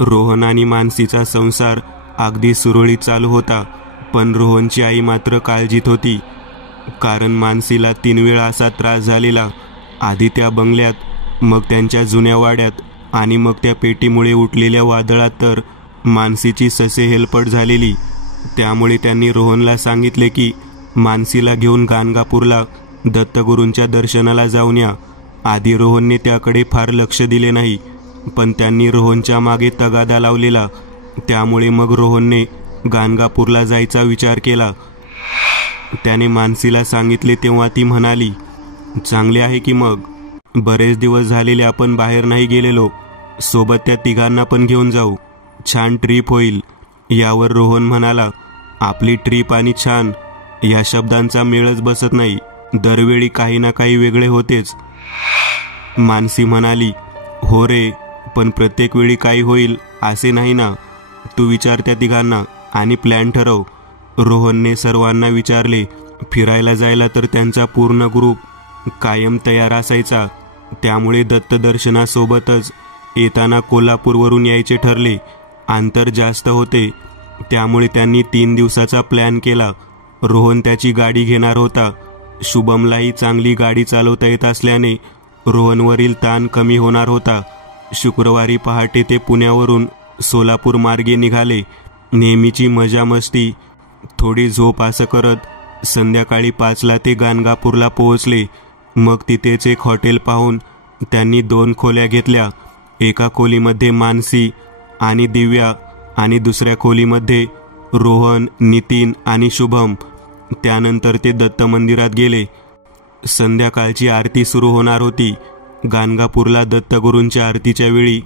रोहन आणि मानसीचा संसार अगदी सुरळीत चालू होता, पण रोहनची आई मात्र काळजीत होती. कारण मानसीला 3 वेळा असा त्रास झालेला. आधी त्या बंगल्यात, मग त्यांच्या जुन्या वाड्यात आणि मग त्या पेटीमुळे उठलेल्या वादळात तर मानसीची ससे हेलपट झालेली. त्यामुळे त्यांनी रोहनला सांगितले की मानसीला घेऊन गाणगापूरला दत्तगुरूंच्या दर्शनाला जाऊन या. आधी रोहनने त्याकडे फार लक्ष दिले नाही, पण त्यांनी रोहनच्या मागे तगादा लावलेला. त्यामुळे मग रोहनने गाणगापूरला जायचा विचार केला. त्याने मानसीला सांगितले तेव्हा ती म्हणाली, चांगले आहे की मग. बरेच दिवस झालेले आपण बाहेर नाही गेलेलो. सोबत त्या तिघांना पण घेऊन जाऊ. छान ट्रीप होईल. यावर रोहन म्हणाला, आपली ट्रीप आणि छान या शब्दांचा मेळच बसत नाही. दरवेळी काही ना काही वेगळे होतेच. मानसी म्हणाली, हो रे, पण प्रत्येक वेळी काही होईल असे नाही ना. तू विचार त्या तिघांना आणि प्लॅन ठरव. रोहनने सर्वांना विचारले. फिरायला जायला तर त्यांचा पूर्ण ग्रुप कायम तयार असायचा. त्यामुळे दत्तदर्शनासोबतच येताना कोल्हापूरवरून यायचे ठरले. अंतर जास्त होते, त्यामुळे त्यांनी 3 दिवसाचा प्लॅन केला. रोहन त्याची गाडी घेणार होता. शुभमलाही चांगली गाडी चालवता येत असल्याने रोहनवरील ताण कमी होणार होता. शुक्रवारी पहाटे ते पुण्यावरून सोलापूर मार्गे निघाले. नेहमीची मजा मस्ती, थोडी झोप असं करत संध्याकाळी 5ला ते गाणगापूरला पोहोचले. मग तिथेच एक हॉटेल पाहून त्यांनी 2 खोल्या घेतल्या. एका खोलीमध्ये मानसी आणि दिव्या आणि दुसऱ्या खोलीमध्ये रोहन, नितीन आणि शुभम. त्यानंतर ते दत्त मंदिरात गेले. संध्याकाळची आरती सुरू होणार होती. गाणगापूरला दत्तगुरूंच्या आरतीच्या वेळी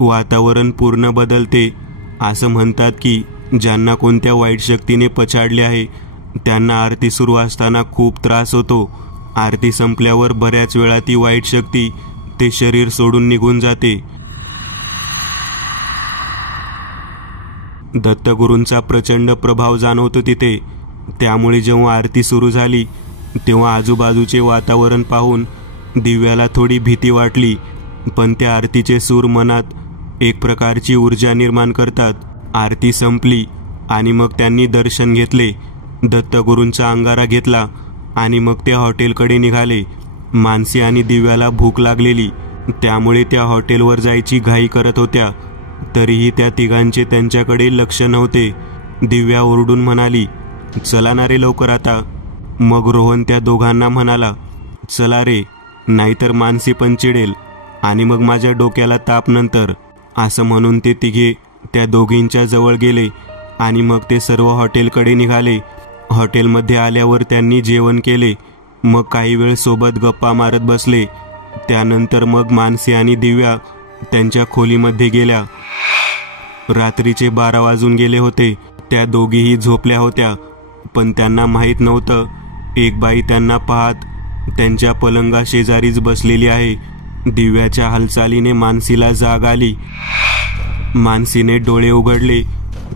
वातावरण पूर्ण बदलते. असं म्हणतात की ज्यांना कोणत्या वाईट शक्तीने पछाडले आहे त्यांना आरती सुरू असताना खूप त्रास होतो. आरती संपल्यावर बऱ्याच वेळा ती वाईट शक्ती ते शरीर सोडून निघून जाते. दत्तगुरूंचा प्रचंड प्रभाव जाणवतो तिथे. त्यामुळे जेव्हा आरती सुरू झाली तेव्हा आजूबाजूचे वातावरण पाहून दिव्याला थोडी भीती वाटली. पण त्या आरतीचे सूर मनात एक प्रकारची ऊर्जा निर्माण करतात. आरती संपली आणि मग त्यांनी दर्शन घेतले. दत्तगुरूंचा अंगारा घेतला आणि मग त्या हॉटेलकडे निघाले. मानसी आणि दिव्याला भूक लागलेली, त्यामुळे त्या हॉटेलवर जायची घाई करत होत्या. तरीही त्या तिघांचे त्यांच्याकडे लक्ष नव्हते. दिव्या ओरडून म्हणाली, चला ना रे लवकर आता. मग रोहन त्या दोघांना म्हणाला, चला रे, नाहीतर मानसी पण चिडेल आणि मग माझ्या डोक्याला ताप नंतर. असं म्हणून ते तिघे त्या दोघींच्या जवळ गेले आणि मग ते सर्व हॉटेलकडे निघाले. हॉटेलमध्ये आल्यावर त्यांनी जेवण केले. मग काही वेळ सोबत गप्पा मारत बसले. त्यानंतर मग मानसी आणि दिव्या त्यांच्या खोलीमध्ये गेल्या. रात्रीचे 12 वाजून गेले होते. त्या दोघीही झोपल्या होत्या, पण त्यांना माहीत नव्हतं एक बाई त्यांना पाहत त्यांच्या पलंगा शेजारीच बसलेली आहे. दिव्याच्या हालचालीने मानसीला जाग आली. मानसीने डोळे उघडले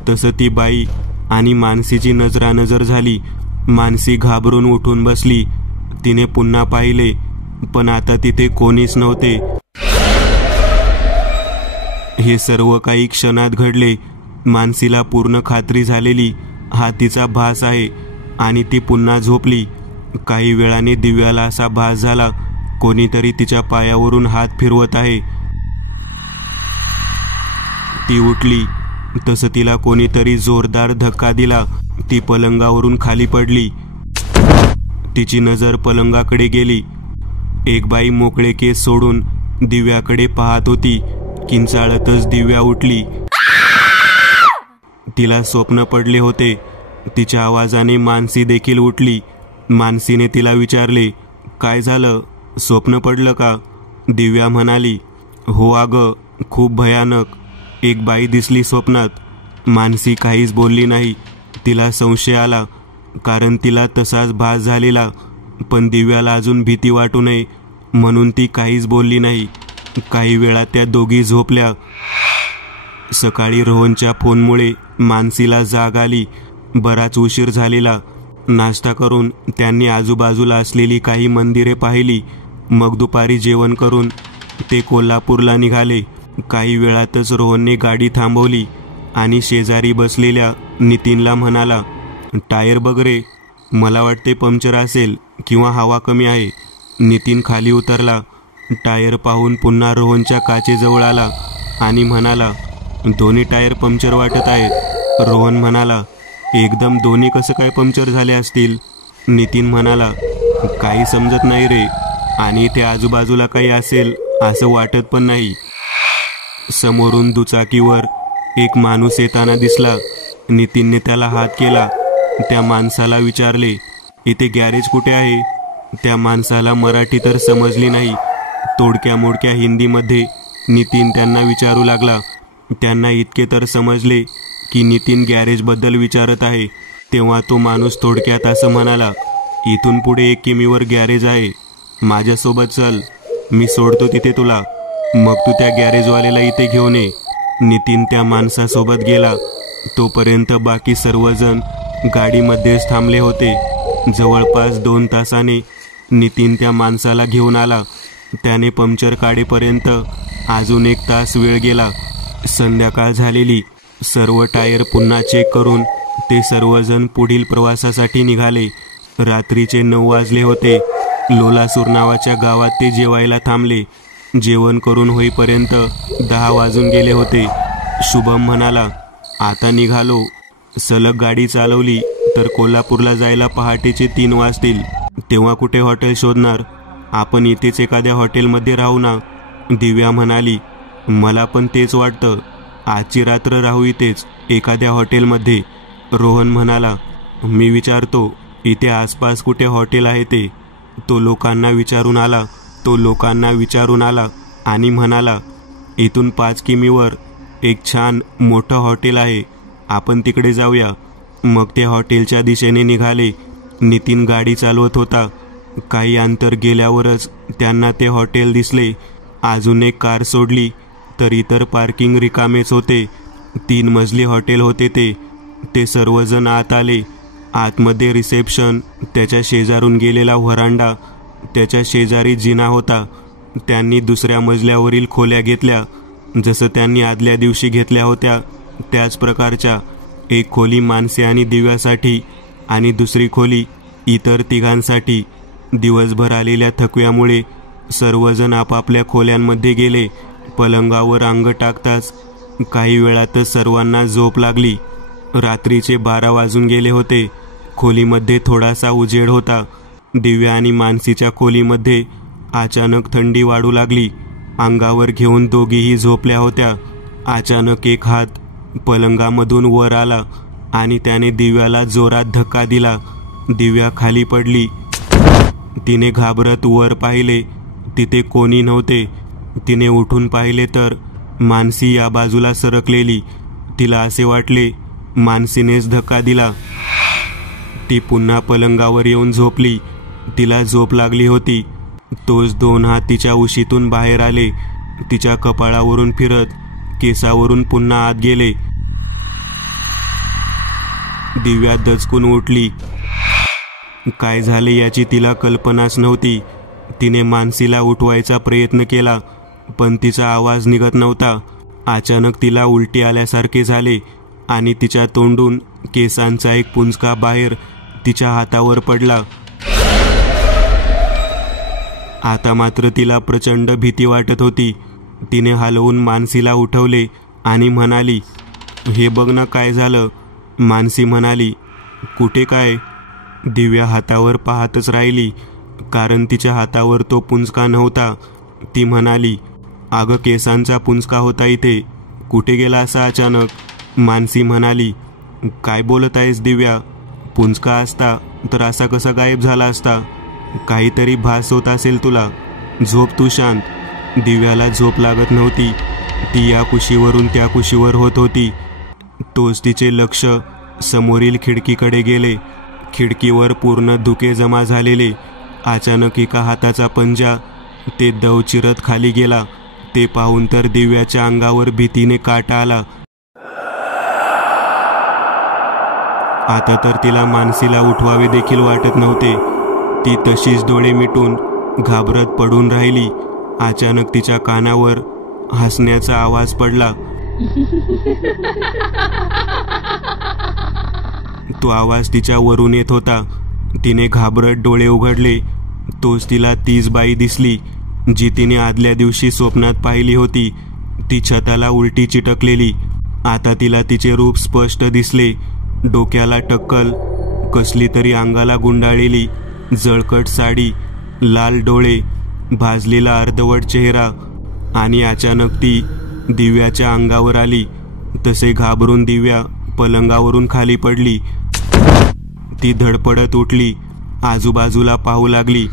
तसं ती बाई आणि मानसीची नजरानजर झाली. मानसी घाबरून उठून बसली. तिने पुन्हा पाहिले, पण आता तिथे कोणीच नव्हते. हे सर्व काही क्षणात घडले. मानसीला पूर्ण खात्री झालेली हा तिचा भास आहे आणि ती पुन्हा झोपली. काही वेळाने दिव्याला असा भास झाला कोणीतरी तिच्या पायावरून हात फिरवत आहे. ती उठली तसं तिला कोणीतरी जोरदार धक्का दिला. ती पलंगावरून खाली पडली. तिची नजर पलंगाकडे गेली. एक बाई मोकळे केस सोडून दिव्याकडे पाहत होती. किंचाळतच दिव्या उठली. तिला स्वप्न पडले होते. तिच्या आवाजाने मानसी देखील उठली. मानसीने तिला विचारले, काय झालं, स्वप्न पडलं का? दिव्या म्हणाली, हो अगं, खूप भयानक. एक बाई दिसली स्वप्नात. मानसी काहीच बोलली नाही. तिला संशय आला, कारण तिला तसाच भास झालेला. पण दिव्याला अजून भीती वाटू नये म्हणून ती काहीच बोलली नाही. काही वेळा त्या दोघी झोपल्या. सकाळी रोहनच्या फोनमुळे मानसीला जाग आली. बराच उशीर झालेला. नाश्ता करून त्यांनी आजूबाजूला असलेली काही मंदिरे पाहिली. मग दुपारी जेवण करून ते कोल्हापूरला निघाले. काही वेळातच रोहनने गाडी थांबवली आणि शेजारी बसलेल्या नितीनला म्हणाला, टायर बघ रे, मला वाटते पंक्चर असेल किंवा हवा कमी आहे. नितीन खाली उतरला. टायर पाहून पुन्हा रोहनच्या काचेजवळ आला आणि म्हणाला, दोन्ही टायर पंक्चर वाटत आहेत. रोहन म्हणाला, एकदम दोन्ही कसं काय पंक्चर झाले असतील? नितीन म्हणाला, काही समजत नाही रे, आणि इथे आजूबाजूला काही असेल असं वाटत पण नाही. समोरून दुचाकीवर एक माणूस येताना दिसला. नितीनने त्याला हात केला. त्या माणसाला विचारले, इथे गॅरेज कुठे आहे? त्या माणसाला मराठी तर समजली नाही. तोडक्या मोडक्या हिंदीमध्ये नितीन त्यांना विचारू लागला. त्यांना इतके तर समजले की नितीन गॅरेजबद्दल विचारत आहे. तेव्हा तो माणूस थोडक्यात असं म्हणाला, इथून पुढे 1 किमीवर गॅरेज आहे, माझ्यासोबत चल, मी सोडतो तिथे तुला, मग तू त्या गॅरेजवाल्याला इथे घेऊन ये. नितीन त्या माणसासोबत गेला. तोपर्यंत बाकी सर्वजण गाडीमध्येच थांबले होते. जवळपास 2 तासाने नितीन त्या माणसाला घेऊन आला. त्याने पंक्चर काढेपर्यंत अजून 1 तास वेळ गेला. संध्याकाळ झालेली. सर्व टायर पुन्हा चेक करून ते सर्वजण पुढील प्रवासासाठी निघाले. रात्रीचे 9 वाजले होते. लोलासूर नावाच्या गावात ते जेवायला थांबले. जेवण करून होईपर्यंत 10 वाजून गेले होते. शुभम म्हणाला, आता निघालो. सलग गाडी चालवली तर कोल्हापूरला जायला पहाटेचे 3 वाजतील. तेव्हा कुठे हॉटेल शोधणार? आपण इथेच एखाद्या हॉटेलमध्ये राहू ना. दिव्या म्हणाली, मला पण तेच वाटतं, आजची रात्र राहू इथेच एखाद्या हॉटेलमध्ये. रोहन म्हणाला, मी विचारतो इथे आसपास कुठे हॉटेल आहे ते. तो लोकांना विचारून आला आणि म्हणाला, इथून 5 किमीवर एक छान मोठं हॉटेल आहे, आपण तिकडे जाऊया. मग ते हॉटेलच्या दिशेने निघाले. नितीन गाडी चालवत होता. काही अंतर गेल्यावरच त्यांना ते हॉटेल दिसले. अजून एक कार सोडली तर इतर पार्किंग रिकामेच होते. 3 मजली हॉटेल होते ते. ते सर्वजण आत आले. आतमध्ये रिसेप्शन, त्याच्या शेजारून गेलेला व्हरांडा, त्याच्या शेजारी जिना होता. त्यांनी दुसऱ्या मजल्यावरील खोल्या घेतल्या, जसं त्यांनी आदल्या दिवशी घेतल्या होत्या त्याच प्रकारच्या. एक खोली मानसी आणि दिव्यासाठी आणि दुसरी खोली इतर तिघांसाठी. दिवसभर आलेल्या थकव्यामुळे सर्वजण आपापल्या खोल्यांमध्ये गेले. पलंगावर अंग टाकताच काही वेळातच सर्वांना झोप लागली. रात्रीचे 12 वाजून गेले होते. खोलीमध्ये थोडासा उजेड होता. दिव्या आणि मानसीच्या खोलीमध्ये अचानक थंडी वाढू लागली. अंगावर घेऊन दोघीही झोपल्या होत्या. अचानक एक हात पलंगामधून वर आला आणि त्याने दिव्याला जोरात धक्का दिला. दिव्या खाली पडली. तिने घाबरत वर पाहिले. तिथे कोणी नव्हते. तिने उठून पाहिले तर मानसी या बाजूला सरकलेली. तिला असे वाटले मानसीनेच धक्का दिला. ती पुन्हा पलंगावर येऊन झोपली. तिला झोप लागली होती. तोच 2 हात तिच्या उशीतून बाहेर आले. तिच्या कपाळावरून फिरत केसावरून पुन्हा आत गेले. दिव्या दचकून उठली. काय झाले याची तिला कल्पनाच नव्हती. तिने मानसीला उठवायचा प्रयत्न केला, पण तिचा आवाज निघत नव्हता. अचानक तिला उलटी आल्यासारखे झाले आणि तिच्या तोंडून केसांचा एक पुंजका बाहेर तिच्या हातावर पडला. आता मात्र तिला प्रचंड भीती वाटत होती. तिने हलवून मानसीला उठवले आणि म्हणाली, हे बघ ना काय झालं. मानसी म्हणाली, कुठे काय? दिव्या हातावर पाहतच राहिली, कारण तिच्या हातावर तो पुंजका नव्हता. ती म्हणाली, अगं केसांचा पुंजका होता इथे, कुठे गेला असा अचानक? मानसी म्हणाली, काय बोलत आहेस दिव्या? पुंजका असता तर असा कसा गायब झाला असता? काहीतरी भास होत असेल तुला. झोप तू शांत. दिव्याला झोप लागत नव्हती. ती या कुशीवरून त्या कुशीवर होत होती. तोच तिचे लक्ष समोरील खिडकीकडे गेले. खिडकीवर पूर्ण धुके जमा झालेले. अचानक एका हाताचा पंजा ते दव चिरत खाली गेला. ते पाहून तर दिव्याच्या अंगावर भीतीने काटा आला. आता तर तिला मानसीला उठवावे देखील वाटत नव्हते. ती तशीच डोळे मिटून घाबरत पडून राहिली. अचानक तिच्या कानावर हसण्याचा आवाज पडला. तो आवाज तिच्या वरून येत होता. तिने घाबरत डोळे उघडले. तोच तिला तीच बाई दिसली जी तिने आदल्या दिवशी स्वप्नात पाहिली होती. ती छताला उलटी चिटकलेली. आता तिला तिचे रूप स्पष्ट दिसले. डोक्याला टक्कल, कसली तरी अंगाला गुंडाळलेली जळकट साडी, लाल डोळे, भाजलेला अर्धवट चेहरा. आणि अचानक ती दिव्याच्या अंगावर आली. तसे घाबरून दिव्या पलंगावरून खाली पडली. ती धडपडत उठली, आजूबाजूला पाहू लागली,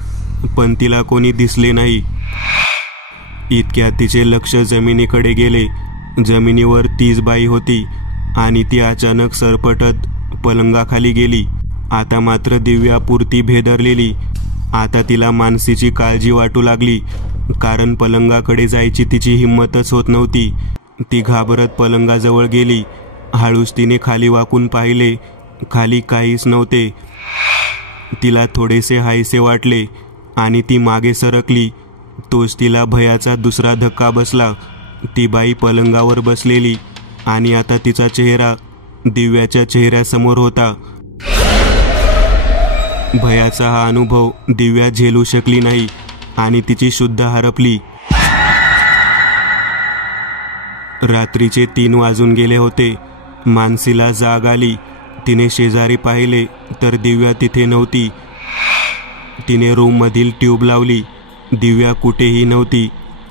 पण तिला कोणी दिसले नाही. इतक्यात तिचे लक्ष जमिनीकडे गेले. जमिनीवर तीच बाई होती आणि ती अचानक सरपटत पलंगाखाली गेली. आता मात्र दिव्या पुरती भेदरलेली. आता तिला मानसीची काळजी वाटू लागली, कारण पलंगाकडे जायची तिची हिंमतच होत नव्हती. ती घाबरत पलंगाजवळ गेली. हळूच तिने खाली वाकून पाहिले. खाली काहीच नव्हते. तिला थोडेसे हायसे वाटले आणि ती मागे सरकली. तोच तिला भयाचा दुसरा धक्का बसला. ती बाई पलंगावर बसलेली आणि आता तिचा चेहरा दिव्याच्या चेहऱ्यासमोर होता. भयाचा हा अनुभव दिव्या झेलू शकली नाही आणि तिची शुद्ध हरपली. रात्रीचे 3 वाजून गेले होते. मानसीला जाग आली. तिने शेजारी पाहिले तर दिव्या तिथे नव्हती. तिने रूममधील ट्यूब लावली. दिव्या कुठेही नव्हती.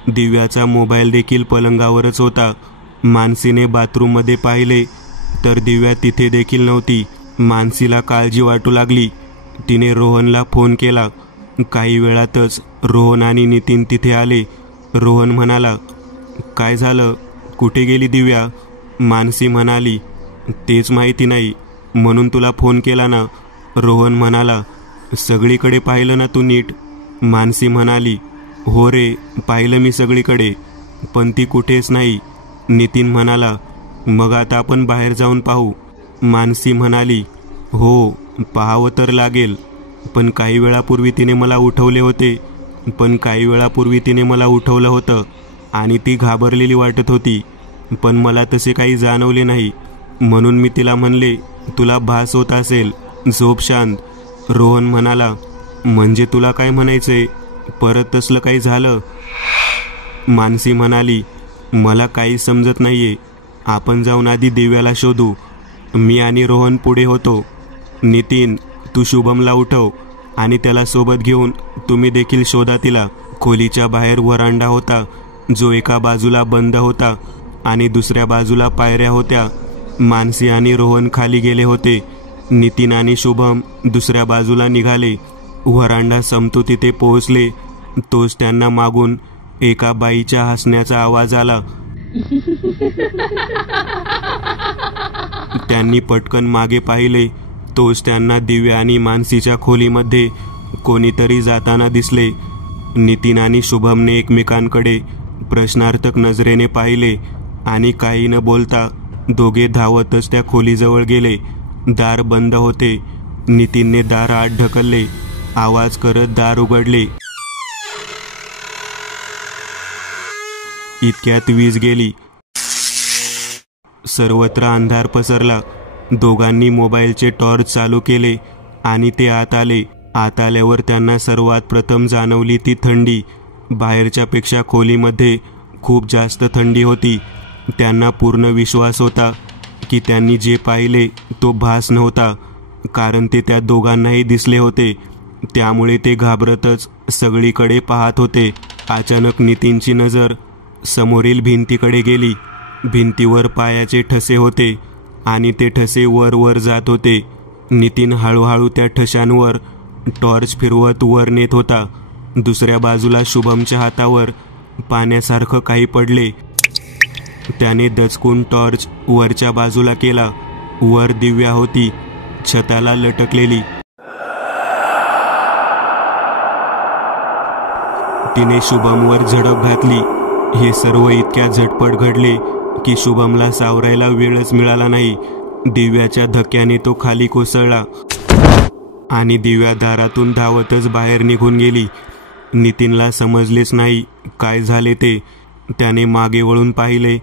दिव्याचा मोबाईल देखील पलंगावरच होता. मानसीने बाथरूममध्ये पाहिले तर दिव्या तिथे देखील नव्हती. मानसीला काळजी वाटू लागली. तिने रोहनला फोन केला. काही वेळातच रोहन आणि नितीन तिथे आले. रोहन म्हणाला, काय झालं, कुठे गेली दिव्या? मानसी म्हणाली, तेच माहिती नाही, म्हणून तुला फोन केला ना. रोहन म्हणाला, सगळीकडे पाहिलं ना तू नीट? मानसी म्हणाली, हो रे, पाहिलं मी सगळीकडे, पण ती कुठेच नाही. नितीन म्हणाला, मग आता आपण बाहेर जाऊन पाहू. मानसी म्हणाली, हो, पाहावं तर लागेल, पण काही वेळापूर्वी तिने मला उठवलं होतं आणि ती घाबरलेली वाटत होती, पण मला तसे काही जाणवले नाही. म्हणून मी तिला म्हणले, तुला भास होत असेल, झोप शांत. रोहन म्हणाला, म्हणजे तुला काय म्हणायचंय? परत तसलं काही झालं? मानसी म्हणाली, मला काही समजत नाहीये. आपण जाऊन आधी दिव्याला शोधू. मी आणि रोहन पुढे होतो. नितीन, तू शुभमला उठव आणि त्याला सोबत घेऊन तुम्ही देखील शोधा तिला. खोलीच्या बाहेर व्हरांडा होता, जो एका बाजूला बंद होता आणि दुसऱ्या बाजूला पायऱ्या होत्या. मानसी आणि रोहन खाली गेले होते. नितीन आणि शुभम दुसऱ्या बाजूला निघाले. व्हरांडा संपतो तिथे पोहोचले. तोच त्यांना मागून एका बाईच्या हसण्याचा आवाज आला. त्यांनी पटकन मागे पाहिले. तोच त्यांना दिव्या आणि मानसीच्या खोलीमध्ये कोणीतरी जाताना दिसले. नितीन आणि शुभमने एकमेकांकडे प्रश्नार्थक नजरेने पाहिले आणि काही न बोलता दोघे धावतच त्या खोलीजवळ गेले. दार बंद होते. नितीनने दार आत ढकलले. आवाज करत दार उघडले. इतक्यात वीज गेली. सर्वत्र अंधार पसरला. दोघांनी मोबाईलचे टॉर्च चालू केले आणि ते आत आले. आत आल्यावर त्यांना सर्वात प्रथम जाणवली ती थंडी. बाहेरच्या पेक्षा खोलीमध्ये खूप जास्त थंडी होती. त्यांना पूर्ण विश्वास होता की त्यांनी जे पाहिले तो भास नव्हता, कारण ते त्या दोघांनाही दिसले होते. त्यामुळे ते घाबरतच सगळीकडे पाहत होते. अचानक नितीनची नजर समोरील भिंतीकडे गेली. भिंतीवर पायाचे ठसे होते आणि ते ठसे वर वर जात होते. नितीन हळूहळू त्या ठशांवर टॉर्च फिरवत वर नेत होता. दुसऱ्या बाजूला शुभमच्या हातावर पाण्यासारखं काही पडले. त्याने दचकून टॉर्च वरच्या बाजूला केला. वर दिव्या होती, छताला लटकलेली. तिने शुभमवर झडप घातली. हे सर्व इतक्या झटपट घडले की शुभमला सावरायला वेळच मिळाला नाही. दिव्याच्या धक्क्याने तो खाली कोसळला आणि दिव्या दारातून धावतच बाहेर निघून गेली. नितीनला समजलेच नाही काय झाले ते. त्याने मागे वळून पाहिले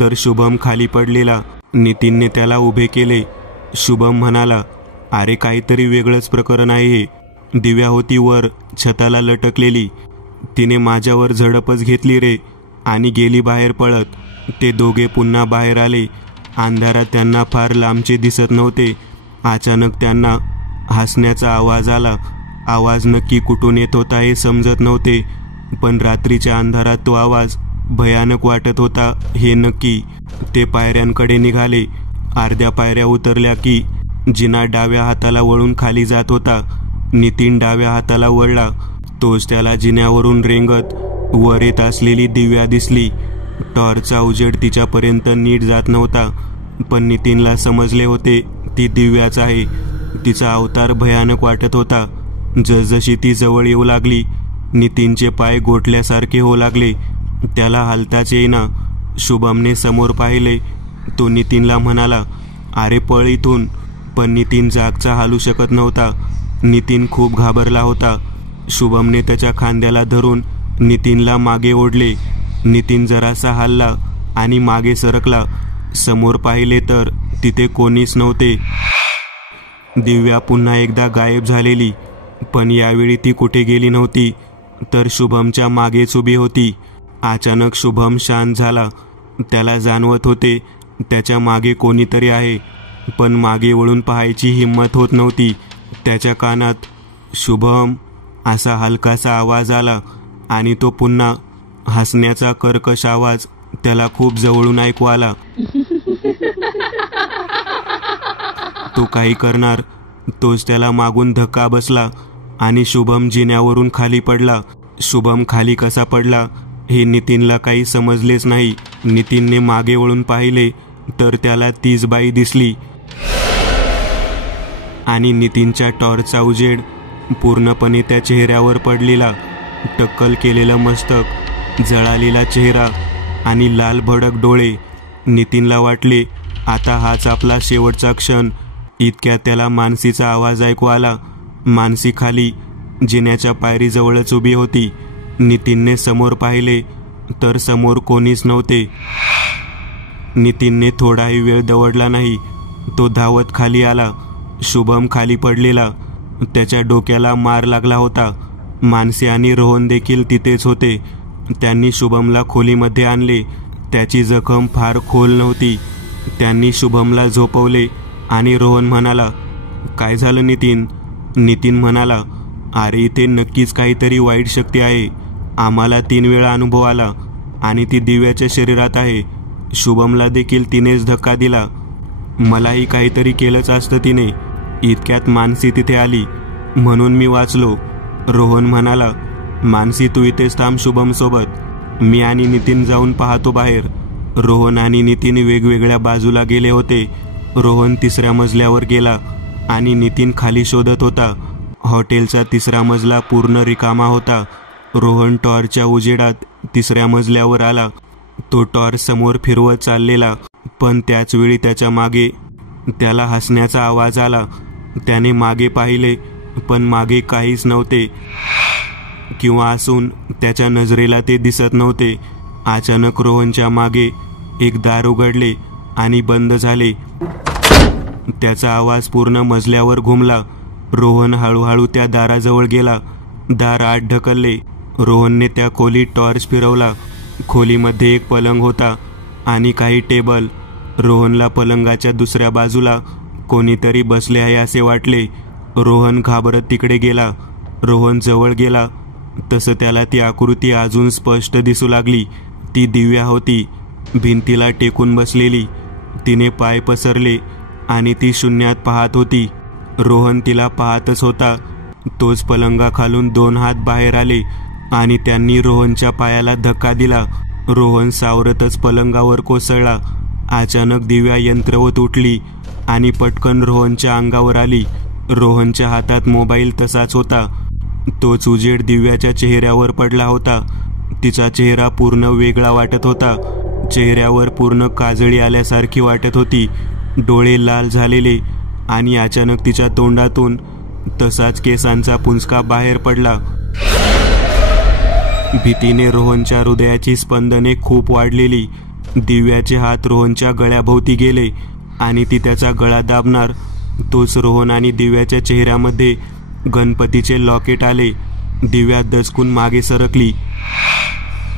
तर शुभम खाली पडलेला. नितीनने त्याला उभे केले. शुभम म्हणाला, अरे काहीतरी वेगळंच प्रकरण आहे हे. दिव्या होती वर छताला लटकलेली. तिने माझ्यावर झडपच घेतली रे आणि गेली बाहेर पळत. ते दोघे पुन्हा बाहेर आले. अंधारात त्यांना फार लांबचे दिसत नव्हते. अचानक त्यांना हसण्याचा आवाज आला. आवाज नक्की कुठून येत होता हे समजत नव्हते, पण रात्रीच्या अंधारात तो आवाज भयानक वाटत होता हे नक्की. ते पायऱ्यांकडे निघाले. अर्ध्या पायऱ्या उतरल्या की जिना डाव्या हाताला वळून खाली जात होता. नितीन डाव्या हाताला वळला. तोच त्याला जिन्यावरून रेंगत वर येत असलेली दिव्या दिसली. टॉर्चचा उजेड तिच्यापर्यंत नीट जात नव्हता, पण नितीनला समजले होते ती दिव्याच आहे. तिचा अवतार भयानक वाटत होता. जसजशी ती जवळ येऊ लागली, नितीनचे पाय गोठल्यासारखे होऊ लागले. त्याला हालताच येईना. शुभमने समोर पाहिले. तो नितीनला म्हणाला, अरे पळ इथून. पण नितीन जागचा हालू शकत नव्हता. नितीन खूप घाबरला होता. शुभमने त्याच्या खांद्याला धरून नितीनला मागे ओढले. नितीन जरासा हलला आणि मागे सरकला. समोर पाहिले तर तिथे कोणीच नव्हते. दिव्या पुन्हा एकदा गायब झालेली, पण यावेळी ती कुठे गेली नव्हती, तर शुभमच्या मागेच उभी होती. अचानक शुभम शांत झाला. त्याला जाणवत होते त्याच्या मागे कोणीतरी आहे, पण मागे वळून पाहायची हिंमत होत नव्हती. त्याच्या कानात शुभम असा हलकासा आवाज आला आणि तो पुन्हा हसण्याचा कर्कश आवाज त्याला खूप जवळून ऐकू आला. तो काही करणार तोच त्याला मागून धक्का बसला आणि शुभम जिन्यावरून खाली पडला. शुभम खाली कसा पडला हे नितीनला काही समजलेच नाही. नितीनने मागे वळून पाहिले तर त्याला तीच बाई दिसली आणि नितीनच्या टॉर्चचा उजेड पूर्णपणे त्या चेहऱ्यावर पडलेला. टक्कल केलेलं मस्तक, जळालेला चेहरा आणि लाल भडक डोळे. नितीनला वाटले आता हाच आपला शेवटचा क्षण. इतक्यात त्याला मानसीचा आवाज ऐकू आला. मानसी खाली जिन्याच्या पायरीजवळच उभी होती. नितीनने समोर पाहिले तर समोर कोणीच नव्हते. नितीनने थोडाही वेळ दवडला नाही. तो धावत खाली आला. शुभम खाली पडलेला. त्याच्या डोक्याला मार लागला होता. मानसी आणि रोहन देखील तिथेच होते. त्यांनी शुभमला खोलीमध्ये आणले. त्याची जखम फार खोल नव्हती. त्यांनी शुभमला झोपवले आणि रोहन म्हणाला, काय झालं नितीन? नितीन म्हणाला, अरे इथे नक्कीच काहीतरी वाईट शक्ती आहे. आम्हाला 3 वेळा अनुभव आला आणि ती दिव्याच्या शरीरात आहे. शुभमला देखील तिनेच धक्का दिला. मलाही काहीतरी केलंच असतं तिने. इतक्यात मानसी तिथे आली म्हणून मी वाचलो. रोहन म्हणाला, मानसी तू इथेच थांब शुभम सोबत. मी आणि नितीन जाऊन पाहतो बाहेर. रोहन आणि नितीन वेगवेगळ्या बाजूला गेले होते. रोहन 3ऱ्या मजल्यावर गेला आणि नितीन खाली शोधत होता. हॉटेलचा 3रा मजला पूर्ण रिकामा होता. रोहन टॉर्चच्या उजेडात 3ऱ्या मजल्यावर आला. तो टॉर्च समोर फिरवत चाललेला, पण त्याच वेळी त्याच्या मागे त्याला हसण्याचा आवाज आला. त्याने मागे पाहिले, पण मागे काहीच नव्हते, किंवा असून त्याच्या नजरेला ते दिसत नव्हते. अचानक रोहनच्या मागे एक दार उघडले आणि बंद झाले. त्याचा आवाज पूर्ण मजल्यावर घुमला. रोहन हळूहळू त्या दाराजवळ गेला. दार आत ढकलले. रोहनने त्या खोलीत टॉर्च फिरवला. खोलीमध्ये एक पलंग होता आणि काही टेबल. रोहनला पलंगाच्या दुसऱ्या बाजूला कोणीतरी बसले आहे असे वाटले. रोहन घाबरत तिकडे गेला. रोहन जवळ गेला तसं त्याला ती आकृती अजून स्पष्ट दिसू लागली. ती दिव्या होती, भिंतीला टेकून बसलेली. तिने पाय पसरले आणि ती शून्यात पाहत होती. रोहन तिला पाहतच होता. तोच पलंगाखालून 2 हात बाहेर आले आणि त्यांनी रोहनच्या पायाला धक्का दिला. रोहन सावरतच पलंगावर कोसळला. अचानक दिव्या यंत्रवत उठली आणि पटकन रोहनच्या अंगावर आली. रोहनच्या हातात मोबाईल तसाच होता. तोच उजेड दिव्याच्या चेहऱ्यावर पडला होता. तिचा चेहरा पूर्ण वेगळा वाटत होता. चेहऱ्यावर पूर्ण काजळी आल्यासारखी वाटत होती. डोळे लाल झालेले आणि अचानक तिच्या तोंडातून तसाच केसांचा पुंजका बाहेर पडला. भीतीने रोहनच्या हृदयाची स्पंदने खूप वाढलेली. दिव्याचे हात रोहनच्या गळ्याभोवती गेले आणि ती त्याचा गळा दाबणार तोच रोहन आणि दिव्याच्या चेहऱ्यामध्ये गणपतीचे लॉकेट आले. दिव्या दचकून मागे सरकली.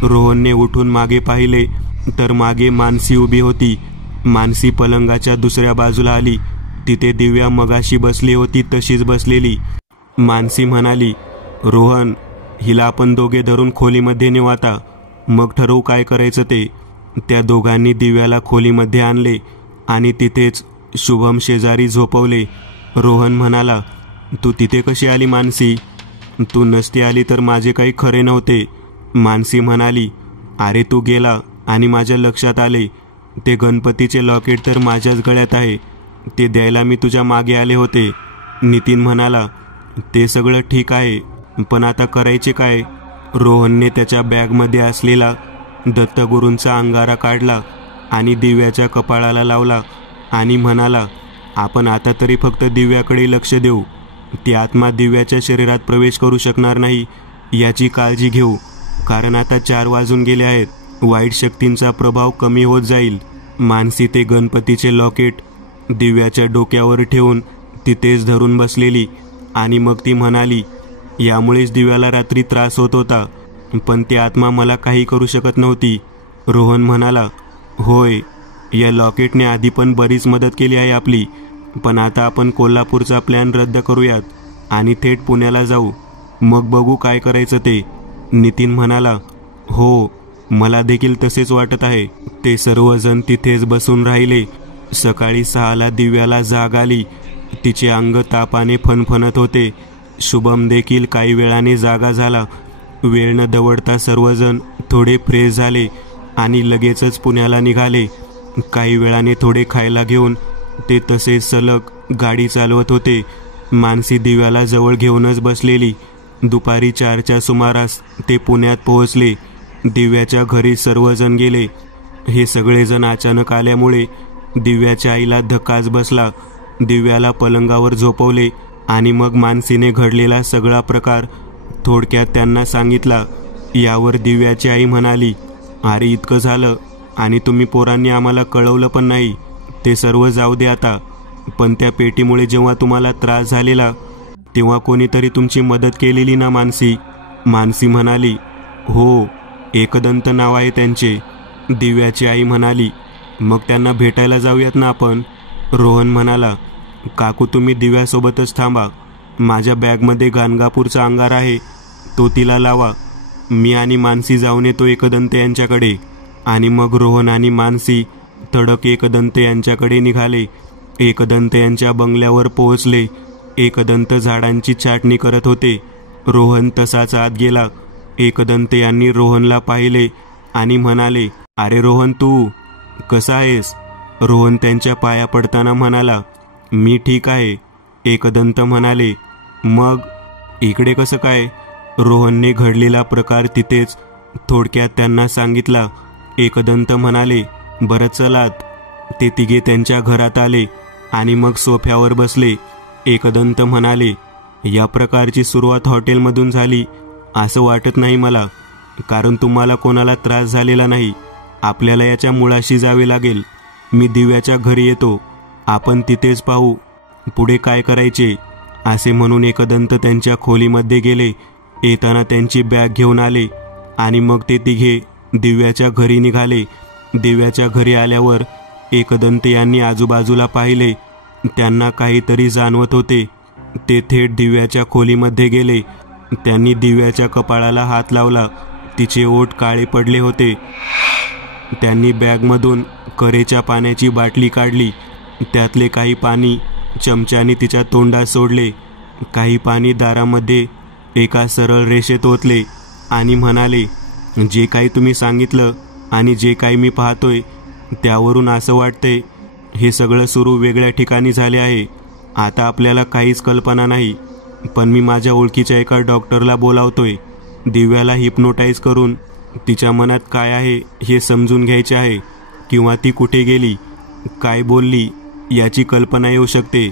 रोहनने उठून मागे पाहिले तर मागे मानसी उभी होती. मानसी पलंगाच्या दुसऱ्या बाजूला आली. तिथे दिव्या मगाशी बसली होती तशीच बसलेली. मानसी म्हणाली, रोहन, हिला आपण दोघे धरून खोलीमध्ये नेऊ आता, मग ठरवू काय करायचं ते. त्या दोघांनी दिव्याला खोलीमध्ये आणले आणि तिथेच शुभम शेजारी झोपवले. रोहन म्हणाला, तू तिथे कशी आली मानसी? तू नसती आली तर माझे काही खरे नव्हते. मानसी म्हणाली, अरे तू गेला आणि माझ्या लक्षात आले, ते गणपतीचे लॉकेट तर माझ्याच गळ्यात आहे, ते द्यायला मी तुझ्या मागे आले होते. नितीन म्हणाला, ते सगळं ठीक आहे, पण आता करायचे काय? रोहनने त्याच्या बॅगमध्ये असलेला दत्तगुरूंचा अंगारा काढला आणि दिव्याच्या कपाळाला लावला आणि म्हणाला, आपण आता तरी फक्त दिव्याकडे लक्ष देऊ. ती आत्मा दिव्याच्या शरीरात प्रवेश करू शकणार नाही याची काळजी घेऊ, कारण आता 4 वाजून गेले आहेत. वाईट शक्तींचा प्रभाव कमी होत जाईल. मानसी ते गणपतीचे लॉकेट दिव्याच्या डोक्यावर ठेवून तिथेच धरून बसलेली आणि मग ती म्हणाली, यामुळेच दिव्याला रात्री त्रास होत होता, पण ती आत्मा मला काही करू शकत नव्हती. रोहन म्हणाला, होय, या लॉकेटने आधी पण बरीच मदत केली आहे आपली, पण आता आपण कोल्हापूरचा प्लॅन रद्द करूयात आणि थेट पुण्याला जाऊ, मग बघू काय करायचं ते. नितीन म्हणाला, हो, मला देखील तसेच वाटत आहे. ते सर्वजण तिथेच बसून राहिले. सकाळी 6ला दिव्याला जाग आली. तिचे अंग तापाने फणफणत होते. शुभम देखील काही वेळाने जागा झाला. वेळ न दवडता सर्वजण थोडे फ्रेश झाले आणि लगेचच पुण्याला निघाले. काही वेळाने थोडे खायला घेऊन ते तसेच सलग गाडी चालवत होते. मानसी दिव्याला जवळ घेऊनच बसलेली. दुपारी 4च्या सुमारास ते पुण्यात पोहोचले. दिव्याच्या घरी सर्वजण गेले. हे सगळेजण अचानक आल्यामुळे दिव्याच्या आईला धक्काच बसला. दिव्याला पलंगावर झोपवले आणि मग मानसीने घडलेला सगळा प्रकार थोडक्यात त्यांना सांगितला. यावर दिव्याची आई म्हणाली, अरे इतकं झालं आणि तुम्ही पोरांनी आम्हाला कळवलं पण नाही. ते सर्व जाऊ दे आता, पण त्या पेटीमुळे जेव्हा तुम्हाला त्रास झालेला तेव्हा कोणीतरी तुमची मदत केलेली ना मानसी? मानसी म्हणाली, हो, एकदंत नाव आहे त्यांचे. दिव्याची आई म्हणाली, मग त्यांना भेटायला जाऊयात ना आपण? रोहन म्हणाला, काकू तुम्ही दिव्यासोबतच थांबा. माझ्या बॅगमध्ये गाणगापूरचा अंगारा आहे, तो तिला लावा. मी आणि मानसी जाऊन येतो एकदंत यांच्याकडे. आणि मग रोहन आणि मानसी तडक एकदंत यांच्याकडे निघाले. एकदंत यांच्या बंगल्यावर पोहोचले. एकदंत झाडांची छाटणी करत होते. रोहन तसाच आत गेला. एकदंत यांनी रोहनला पाहिले आणि म्हणाले, अरे रोहन, तू कसा आहेस? रोहन त्यांच्या पाया पडताना म्हणाला, मी ठीक आहे. एकदंत म्हणाले, मग इकडे कसं काय? रोहनने घडलेला प्रकार तिथेच थोडक्यात त्यांना सांगितला. एकदंत म्हणाले, बरं चलात. ते तिघे त्यांच्या घरात आले आणि मग सोफ्यावर बसले. एकदंत म्हणाले, या प्रकारची सुरुवात हॉटेलमधून झाली असं वाटत नाही मला, कारण तुम्हाला कोणाला त्रास झालेला नाही. आपल्याला याच्या मुळाशी जावे लागेल. मी दिव्याच्या घरी येतो, आपण तिथेच पाहू पुढे काय करायचे. असे म्हणून एकदंत त्यांच्या खोलीमध्ये गेले. येताना त्यांची बॅग घेऊन आले आणि मग ते तिघे दिव्याच्या घरी निघाले. दिव्याच्या घरी आल्यावर एकदंत यांनी आजूबाजूला पाहिले. त्यांना काहीतरी जाणवत होते. ते थेट दिव्याच्या खोलीमध्ये गेले. त्यांनी दिव्याच्या कपाळाला हात लावला. तिचे ओठ काळे पडले होते. त्यांनी बॅगमधून करेच्या पाण्याची बाटली काढली. त्यातले काही पाणी चमच्याने तिच्या तोंडात सोडले. काही पाणी दारामध्ये एका सरळ रेषेत ओतले आणि म्हणाले, जे काही तुम्ही सांगितलं आणि जे काही मी पाहतोय त्यावरून असं वाटतंय हे सगळं सुरू वेगळ्या ठिकाणी झाले आहे. आता आपल्याला काहीच कल्पना नाही, पण मी माझ्या ओळखीच्या एका डॉक्टरला बोलावतोय. दिव्याला हिप्नोटाईज करून तिच्या मनात काय आहे हे समजून घ्यायचे आहे, किंवा ती कुठे गेली, काय बोलली याची कल्पना येऊ शकते.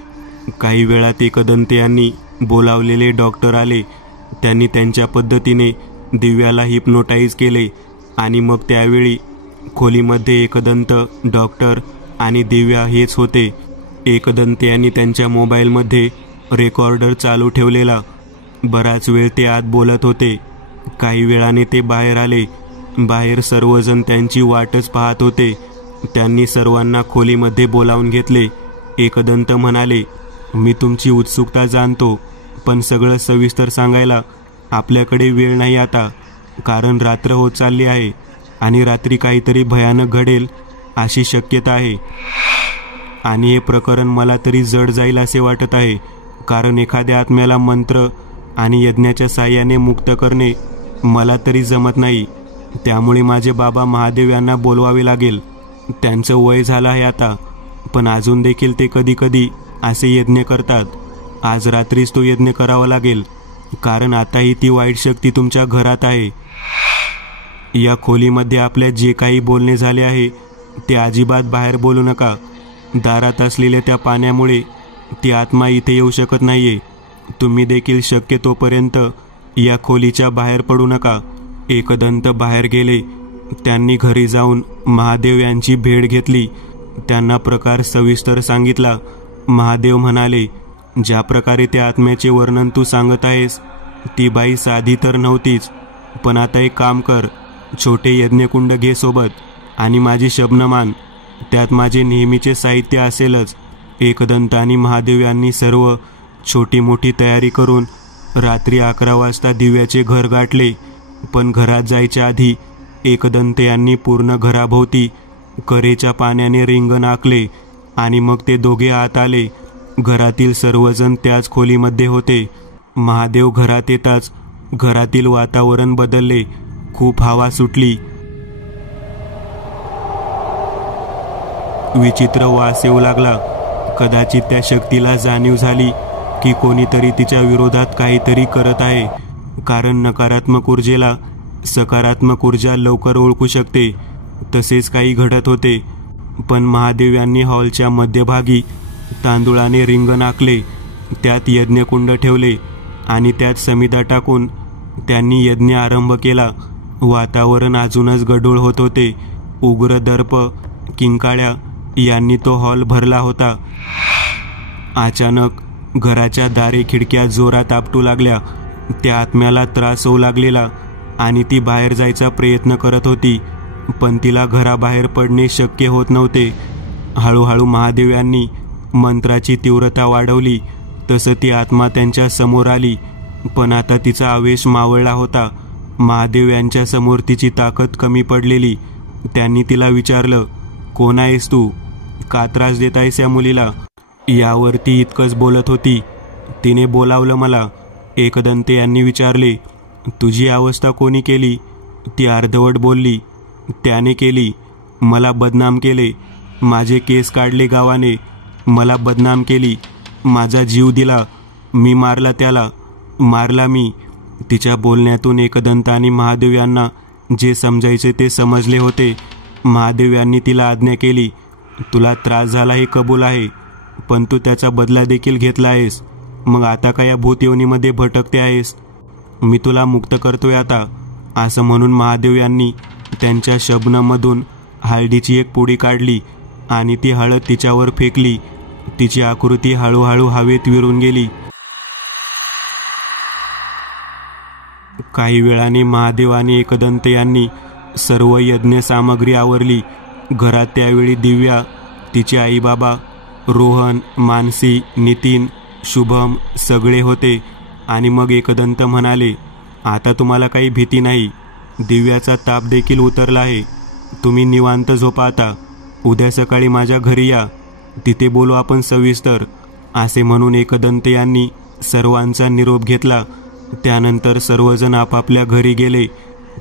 काही वेळात एकदंत यांनी बोलावलेले डॉक्टर आले. त्यांनी त्यांच्या पद्धतीने दिव्याला हिप्नोटाईज केले आणि मग त्यावेळी खोलीमध्ये एकदंत, डॉक्टर आणि दिव्या हेच होते. एकदंत यांनी त्यांच्या मोबाईलमध्ये रेकॉर्डर चालू ठेवलेला. बराच वेळ ते आत बोलत होते. काही वेळाने ते बाहेर आले. बाहेर सर्वजण त्यांची वाटच पाहत होते. त्यांनी सर्वांना खोलीमध्ये बोलावून घेतले. एकदंत म्हणाले, मी तुमची उत्सुकता जाणतो, पण सगळं सविस्तर सांगायला आपल्याकडे वेळ नाही आता, कारण रात्र होत चालली आहे आणि रात्री काहीतरी भयानक घडेल अशी शक्यता आहे. आणि हे प्रकरण मला तरी जड जाईल असे वाटत आहे, कारण एखाद्या आत्म्याला मंत्र आणि यज्ञाच्या साह्याने मुक्त करणे मला तरी जमत नाही. त्यामुळे माझे बाबा महादेव यांना बोलवावे लागेल. त्यांचं वय झालं आहे आता, पण अजून देखील ते कधी कधी असे यज्ञ करतात. आज रात्रीच तो यज्ञ करावा लागेल, कारण आताही ती वाईट शक्ती तुमच्या घरात आहे. या खोलीमध्ये आपल्या जे काही बोलणे झाले आहे ते अजिबात बाहेर बोलू नका. दारात असलेल्या त्या पाण्यामुळे ती आत्मा इथे येऊ शकत नाहीये. तुम्ही देखील शक्य तोपर्यंत या खोलीच्या बाहेर पडू नका. एकदंत बाहेर गेले. त्यांनी घरी जाऊन महादेव यांची भेट घेतली. त्यांना प्रकार सविस्तर सांगितला. महादेव म्हणाले, ज्या प्रकारे त्या आत्म्याचे वर्णन तू सांगत आहेस ती बाई साधी तर नव्हतीच, पण आता एक काम कर, छोटे यज्ञकुंड घे सोबत आणि माझी शबनमान, त्यात माझे नेहमीचे साहित्य असेलच. एकदंत आणि महादेव यांनी सर्व छोटी मोठी तयारी करून रात्री 11 वाजता दिव्याचे घर गाठले. पण घरात जायच्या आधी एकदंत यांनी पूर्ण घराभोवती करेच्या पाण्याने रिंगण आखले आणि मग ते दोघे आत आले. घरातील सर्वजण त्याच खोलीमध्ये होते. महादेव घरात येताच घरातील वातावरण बदलले. खूप हवा सुटली. विचित्र वास येऊ लागला. कदाचित त्या शक्तीला जाणीव झाली की कोणीतरी तिच्या विरोधात काहीतरी करत आहे, कारण नकारात्मक ऊर्जेला सकारात्मक ऊर्जा लवकर ओळखू शकते. तसेच काही घडत होते. पण महादेव यांनी हॉलच्या मध्यभागी तांदुळाने रिंगण आखले, त्यात यज्ञकुंड ठेवले आणि त्यात समिधा टाकून त्यांनी यज्ञ आरंभ केला. वातावरण अजूनच गढूळ होत होते. उग्र दर्प, किंकाळ्या यांनी तो हॉल भरला होता. अचानक घराच्या दारे खिडक्या जोरात आपटू लागल्या. त्या आत्म्याला त्रास होऊ लागलेला आणि ती बाहेर जायचा प्रयत्न करत होती, पण तिला घराबाहेर पडणे शक्य होत नव्हते. हळूहळू महादेव यांनी मंत्राची तीव्रता वाढवली तसं ती आत्मा त्यांच्या समोर आली, पण आता तिचा आवेश मावळला होता. महादेव यांच्या समोर तिची ताकद कमी पडलेली. त्यांनी तिला विचारलं, कोण आहेस तू? का त्रास देत आहेस या मुलीला? यावर ती इतकंच बोलत होती. तिने बोलावलं मला. एकदंत यांनी विचारले, तुझी अवस्था कोणी केली? ती अर्धवट बोलली, त्याने केली. मला बदनाम केले. माझे केस काढले गावाने. मला बदनाम केली. माझा जीव दिला. मी मारला त्याला. मारला मी. तिच्या बोलण्यातून एकदंत आणि महादेव यांना जे समजायचे ते समजले होते. महादेव यांनी तिला आज्ञा केली, तुला त्रास झाला हे कबूल आहे, पण तू त्याचा बदला देखील घेतला आहेस. मग आता का या भूतयोनीमध्ये भटकते आहेस? मी तुला मुक्त करतोय आता. असं म्हणून महादेव यांनी त्यांच्या शबनमधून हळदीची एक पुडी काढली आणि ती हळद तिच्यावर फेकली. तिची आकृती हळूहळू हवेत विरून गेली. काही वेळाने महादेव आणि एकदंत यांनी सर्व यज्ञ सामग्री आवरली. घरात त्यावेळी दिव्या, तिचे आई बाबा, रोहन, मानसी, नितीन, शुभम सगळे होते. आणि मग एकदंत म्हणाले, आता तुम्हाला काही भीती नाही. दिव्याचा ताप देखील उतरला आहे. तुम्ही निवांत झोपा आता. उद्या सकाळी माझ्या घरी या, तिथे बोलू आपण सविस्तर. असे म्हणून एकदंत यांनी सर्वांचा निरोप घेतला. त्यानंतर सर्वजण आपापल्या घरी गेले.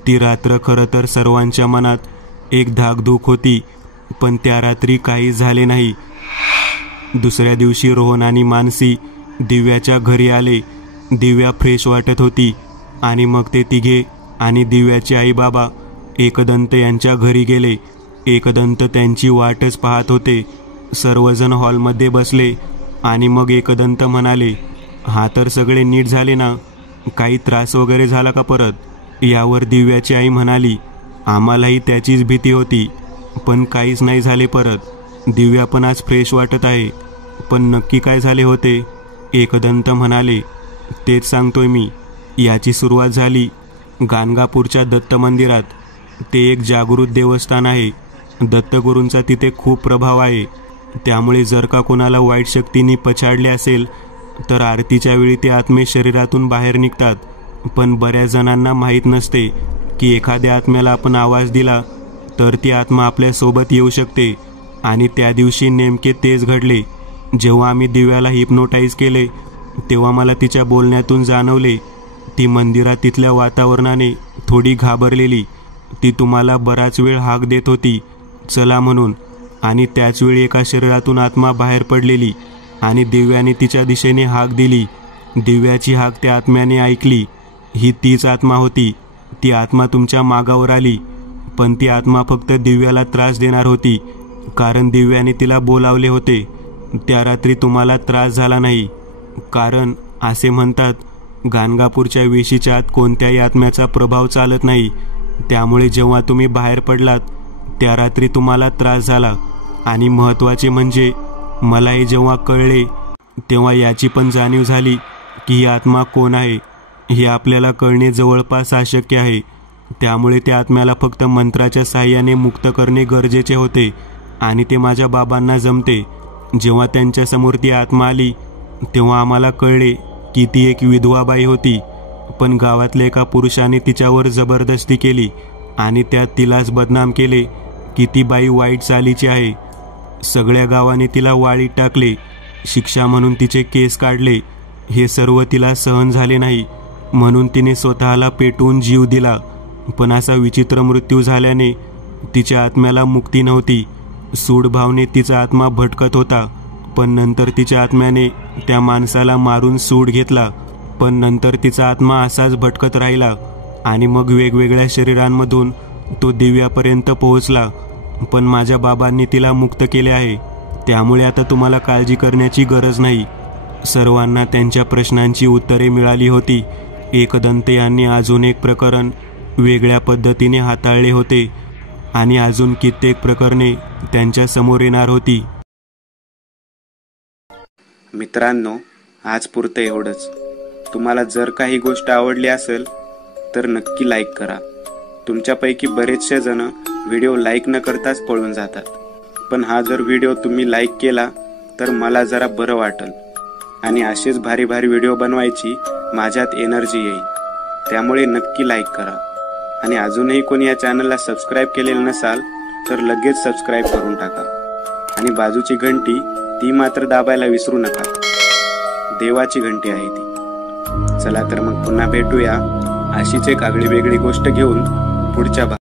ती रात्र खरं तर सर्वांच्या मनात एक धाकधूक होती, पण त्या रात्री काही झाले नाही. दुसऱ्या दिवशी रोहन आणि मानसी दिव्याच्या घरी आले. दिव्या फ्रेश वाटत होती आणि मग ते तिघे आणि दिव्याचे आई बाबा एकदंत यांच्या घरी गेले. एकदंत त्यांची वाटच पाहत होते. सर्वजण हॉलमध्ये बसले आणि मग एकदंत म्हणाले, हा तर सगळे नीट झाले ना? काही त्रास वगैरे झाला का परत? यावर दिव्याची आई म्हणाली, आम्हालाही त्याचीच भीती होती, पण काहीच नाही झाले. परत दिव्या पण आज फ्रेश वाटत आहे. पण नक्की काय झाले होते? एकदंत म्हणाले, तेच सांगतोय मी. याची सुरुवात झाली गाणगापूरच्या दत्त मंदिरात. ते एक जागृत देवस्थान आहे. दत्तगुरूंचा तिथे खूप प्रभाव आहे. त्यामुळे जर का कोणाला वाईट शक्तींनी पछाडले असेल तर आरतीच्या वेळी ते आत्मे शरीरातून बाहेर निघतात. पण बऱ्याच जणांना माहीत नसते की एखाद्या आत्म्याला आपण आवाज दिला तर ती आत्मा आपल्यासोबत येऊ शकते. आणि त्या दिवशी नेमके तेच घडले. जेव्हा आम्ही दिव्याला हिप्नोटाईज केले तेव्हा मला तिच्या बोलण्यातून जाणवले ती मंदिरात तिथल्या वातावरणाने थोडी घाबरलेली. ती तुम्हाला बराच वेळ हाक देत होती, चला म्हणून. आणि त्याचवेळी एका शरीरातून आत्मा बाहेर पडलेली आणि दिव्याने तिच्या दिशेने हाक दिली. दिव्याची हाक त्या आत्म्याने ऐकली. ही तीच आत्मा होती. ती आत्मा तुमच्या मागावर आली. पण ती आत्मा फक्त दिव्याला त्रास देणार होती, कारण दिव्याने तिला बोलावले होते. त्या रात्री तुम्हाला त्रास झाला नाही, कारण असे म्हणतात गाणगापूरच्या वेशीच्या आत कोणत्याही आत्म्याचा प्रभाव चालत नाही. त्यामुळे जेव्हा तुम्ही बाहेर पडलात त्या रात्री तुम्हाला त्रास झाला. आणि महत्त्वाचे म्हणजे मला हे जेव्हा कळले तेव्हा याची पण जाणीव झाली की ही आत्मा कोण आहे हे आपल्याला कळणे जवळपास अशक्य आहे. त्यामुळे त्या आत्म्याला फक्त मंत्राच्या साहाय्याने मुक्त करणे गरजेचे होते. आणि ते माझ्या बाबांना जमते. जेव्हा त्यांच्यासमोर ती आत्मा आली तेव्हा आम्हाला कळले की ती एक विधवा बाई होती. पण गावातल्या एका पुरुषाने तिच्यावर जबरदस्ती केली आणि त्यात तिलाच बदनाम केले की ती बाई वाईट चालीची आहे. सगळ्या गावाने तिला वाळीत टाकले. शिक्षा म्हणून तिचे केस काढले. हे सर्व तिला सहन झाले नाही, म्हणून तिने स्वतःला पेटवून जीव दिला. पण असा विचित्र मृत्यू झाल्याने तिच्या आत्म्याला मुक्ती नव्हती. सूडभावने तिचा आत्मा भटकत होता. पण नंतर तिच्या आत्म्याने त्या माणसाला मारून सूड घेतला. पण नंतर तिचा आत्मा असाच भटकत राहिला आणि मग वेगवेगळ्या शरीरांमधून तो दिव्यापर्यंत पोहोचला. पण माझ्या बाबांनी तिला मुक्त केले आहे. त्यामुळे आता तुम्हाला काळजी करण्याची गरज नाही. सर्वांना त्यांच्या प्रश्नांची उत्तरे मिळाली होती. एकदंत यांनी अजून एक प्रकरण वेगळ्या पद्धतीने हाताळले होते आणि अजून कित्येक प्रकरणे त्यांच्या समोर येणार होती. मित्रांनो, आज पुरतं एवढंच. तुम्हाला जर काही गोष्ट आवडली असेल तर नक्की लाईक करा. तुमच्यापैकी बरेचसे जण व्हिडिओ लाईक न करताच पळून जातात. पण हा जर व्हिडिओ तुम्ही लाईक केला तर मला जरा बरं वाटेल आणि असेच भारी भारी व्हिडिओ बनवायची माझ्यात एनर्जी येईल. त्यामुळे नक्की लाईक करा. आणि अजूनही कोणी या चॅनलला सबस्क्राईब केलेलं नसाल तर लगेच सबस्क्राईब करून टाका. आणि बाजूची घंटी ती मात्र दाबायला विसरू नका. देवाची घंटी आहे ती. चला तर मग पुन्हा भेटूया अशीच एक आगळी वेगळी गोष्ट घेऊन पुढच्या